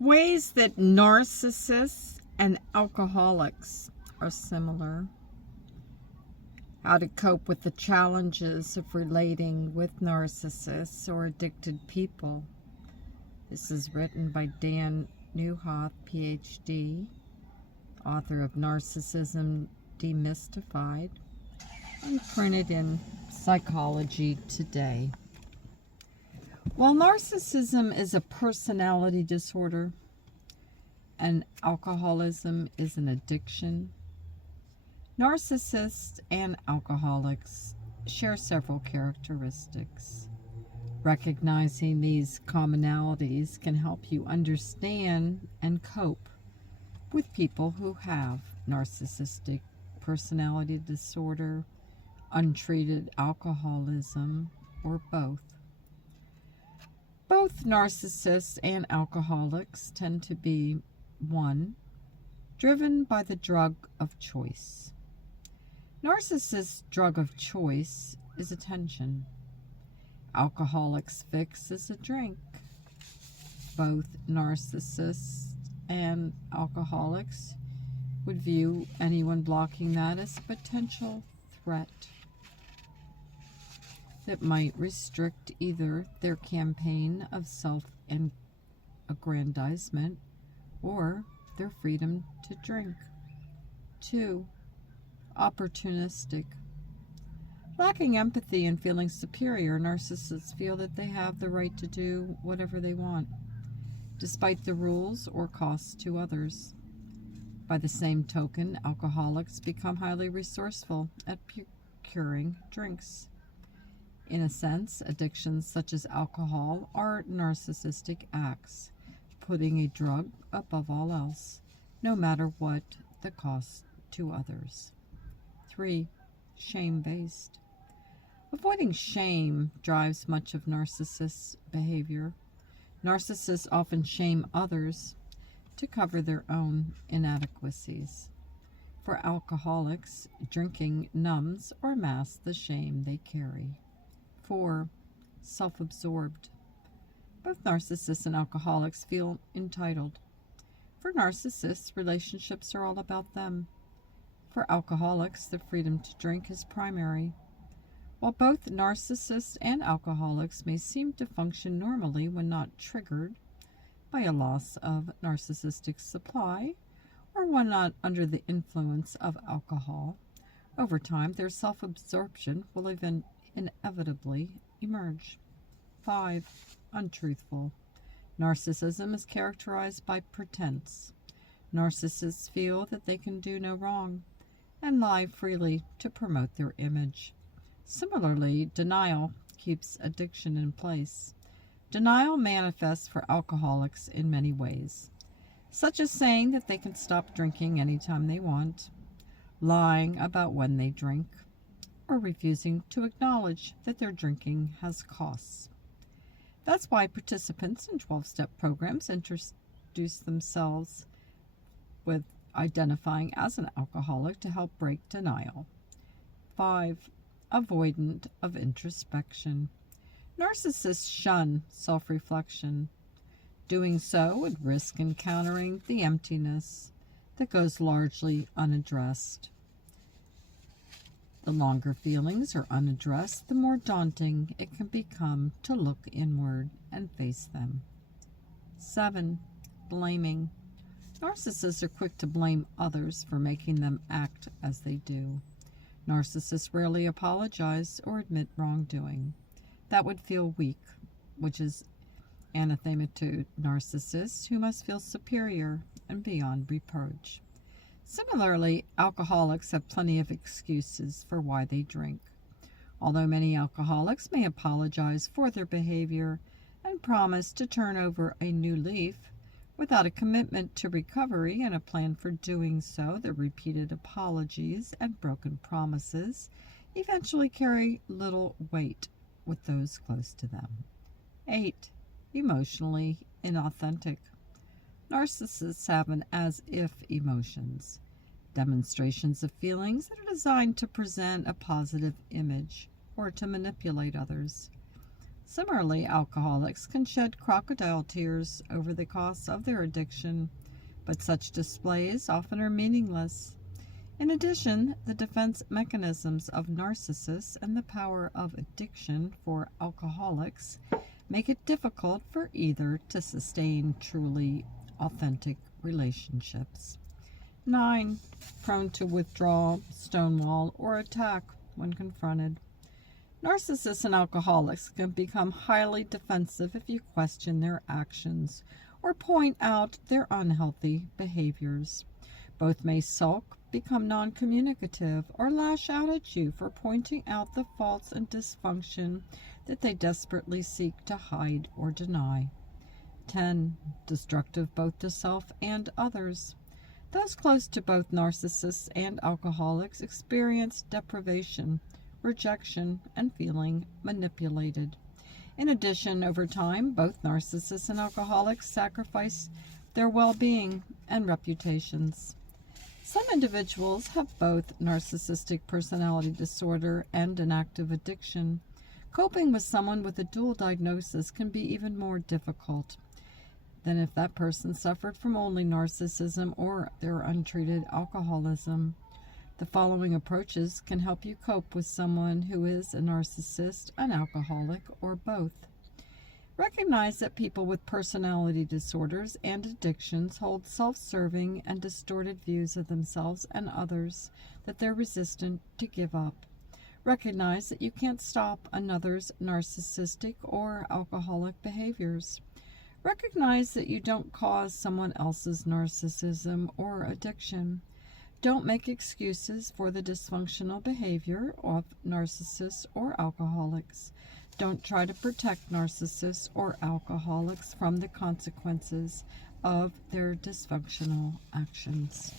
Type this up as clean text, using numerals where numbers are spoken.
Ways that narcissists and alcoholics are similar. How to cope with the challenges of relating with narcissists or addicted people. This is written by Dan Newhoff, PhD, author of Narcissism Demystified, and printed in Psychology Today. While narcissism is a personality disorder and alcoholism is an addiction, narcissists and alcoholics share several characteristics. Recognizing these commonalities can help you understand and cope with people who have narcissistic personality disorder, untreated alcoholism, or both. Both narcissists and alcoholics tend to be 1. Driven by the drug of choice. Narcissists' drug of choice is attention. Alcoholics' fix is a drink. Both narcissists and alcoholics would view anyone blocking that as a potential threat that might restrict either their campaign of self-aggrandizement or their freedom to drink. 2. Opportunistic. Lacking empathy and feeling superior, narcissists feel that they have the right to do whatever they want, despite the rules or costs to others. By the same token, alcoholics become highly resourceful at procuring drinks. In a sense, addictions such as alcohol are narcissistic acts, putting a drug above all else, no matter what the cost to others. 3. Shame-based. Avoiding shame drives much of narcissists' behavior. Narcissists often shame others to cover their own inadequacies. For alcoholics, drinking numbs or masks the shame they carry. 4. Self-absorbed. Both narcissists and alcoholics feel entitled. For narcissists, relationships are all about them. For alcoholics, the freedom to drink is primary. While both narcissists and alcoholics may seem to function normally when not triggered by a loss of narcissistic supply or when not under the influence of alcohol, over time their self-absorption will inevitably emerge. 5. Untruthful. Narcissism is characterized by pretense. Narcissists feel that they can do no wrong and lie freely to promote their image. Similarly, denial keeps addiction in place. Denial manifests for alcoholics in many ways, such as saying that they can stop drinking anytime they want, lying about when they drink, or refusing to acknowledge that their drinking has costs. That's why participants in 12-step programs introduce themselves with identifying as an alcoholic to help break denial. 5. Avoidant of introspection. Narcissists shun self-reflection. Doing so would risk encountering the emptiness that goes largely unaddressed. The longer feelings are unaddressed, the more daunting it can become to look inward and face them. 7. Blaming. Narcissists are quick to blame others for making them act as they do. Narcissists rarely apologize or admit wrongdoing. That would feel weak, which is anathema to narcissists who must feel superior and beyond reproach. Similarly, alcoholics have plenty of excuses for why they drink. Although many alcoholics may apologize for their behavior and promise to turn over a new leaf, without a commitment to recovery and a plan for doing so, their repeated apologies and broken promises eventually carry little weight with those close to them. 8. Emotionally inauthentic. Narcissists have an as-if emotions, demonstrations of feelings that are designed to present a positive image or to manipulate others. Similarly, alcoholics can shed crocodile tears over the costs of their addiction, but such displays often are meaningless. In addition, the defense mechanisms of narcissists and the power of addiction for alcoholics make it difficult for either to sustain truly authentic relationships. 9. Prone to withdraw, stonewall, or attack when confronted. Narcissists and alcoholics can become highly defensive if you question their actions or point out their unhealthy behaviors. Both may sulk, become non-communicative, or lash out at you for pointing out the faults and dysfunction that they desperately seek to hide or deny. 10. Destructive both to self and others. Those close to both narcissists and alcoholics experience deprivation, rejection, and feeling manipulated. In addition, over time, both narcissists and alcoholics sacrifice their well-being and reputations. Some individuals have both narcissistic personality disorder and an active addiction. Coping with someone with a dual diagnosis can be even more difficult than if that person suffered from only narcissism or their untreated alcoholism. The following approaches can help you cope with someone who is a narcissist, an alcoholic, or both. Recognize that people with personality disorders and addictions hold self-serving and distorted views of themselves and others that they're resistant to give up. Recognize that you can't stop another's narcissistic or alcoholic behaviors. Recognize that you don't cause someone else's narcissism or addiction. Don't make excuses for the dysfunctional behavior of narcissists or alcoholics. Don't try to protect narcissists or alcoholics from the consequences of their dysfunctional actions.